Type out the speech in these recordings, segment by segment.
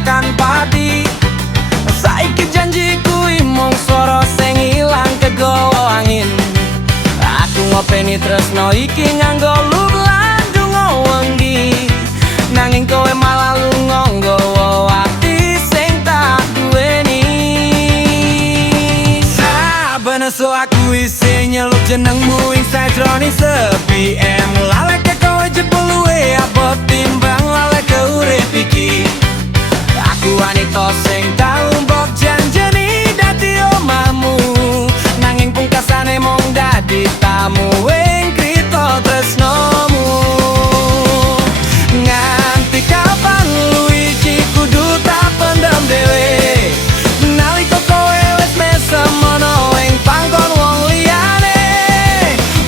tekan padi. Saiki janjiku mung swara sing ilang kegawa angin. Aku ngopeni tresno iki nganggo lur lan donga wengi, nanging kowe malah lunga nggawa ati sing tak duweni. Saben esuk aku isih nyeluk jenengmu ing sajroning sepi. Lalek kowe jebul luwe abot timbang lalek urip iki. Aku wanita sing tau mbok janjeni dadi omahmu, nanging pungkasane mung dadi tamu ing krita tresnomu. Nganti kapan lu iki kudu tak pendem dhewe, nalika kowe wis mesem ana ing panggon wong liyane.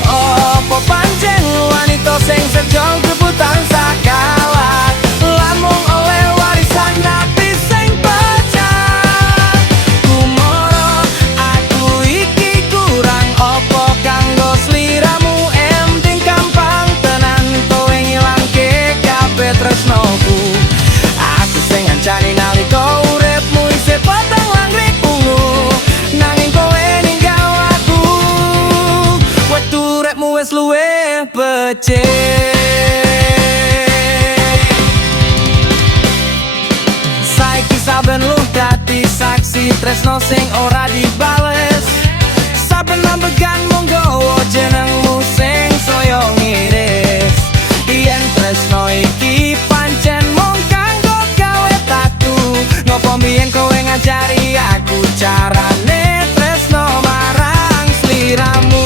Opo pancen wanita sing sejo kebutan sakalat, lamun oleh warisan nabi sing pecah. Kumoro aku iki kurang opo kanggo sliramu, ending gampang tenan kowe ngilangke kabeh tresnoku. Aku sing ngancani nalika uripmu isih padang langrik ungu, nanging kowe ninggal aku. Wektu uripmu wis luwih becik. Saiki saben lu dadi saksi tresno sing ora dibales. Saben ambegan mung nggawa jenengmu sing saya ngiris. Yen tresno iki pancen mung kanggo gawe taku, ngopo mbiyen kowe ngajari aku carane tresno marang sliramu.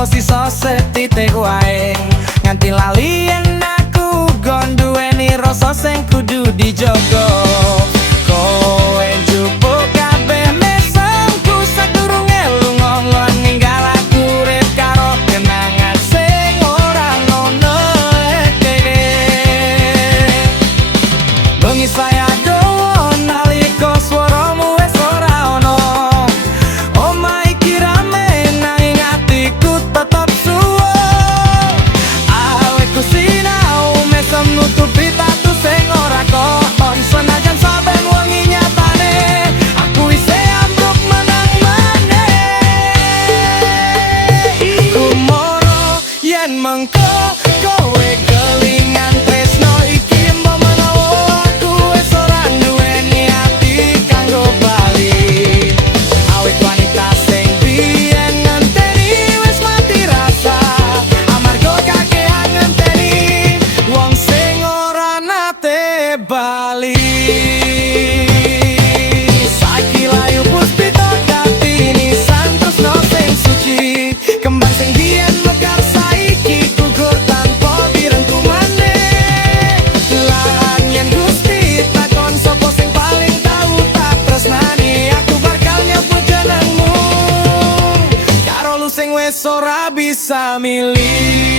Sisa setitik wae nganti lali yen aku gon duweni rasa sing kudu dijogo. Kowe njupuk kabeh mesemku sadurunge lunga lan ninggal aku urip karo kenangan sing ora ngono kene. Bengi saya dowo nalika swaramu wis ora ono. Omah iki rame nanging atiku tetep suwo. Awetku sinau mesem nutupi tatu sing ora kon. Senajan saben wengi nyatane aku isih ambruk menang maneh. Kumoro yen mengko kowe kelingan tresno iki, mbok menawa aku wis ora duweni ati kanggo bali. Awit wanita sing biyen ngenteni wis mati rasa, amarga kakehan ngenteni wong sing ora nate bali. Saiki layu puspita Kartini tresno sing suci, kembang sing biyen mekar saiki gugur tanpa direngku maneh. Lan yen Gusti takon sapa sing paling tau tak tresnani, aku bakal nyebut jenengmu karo lu sing wis ora bisa milih.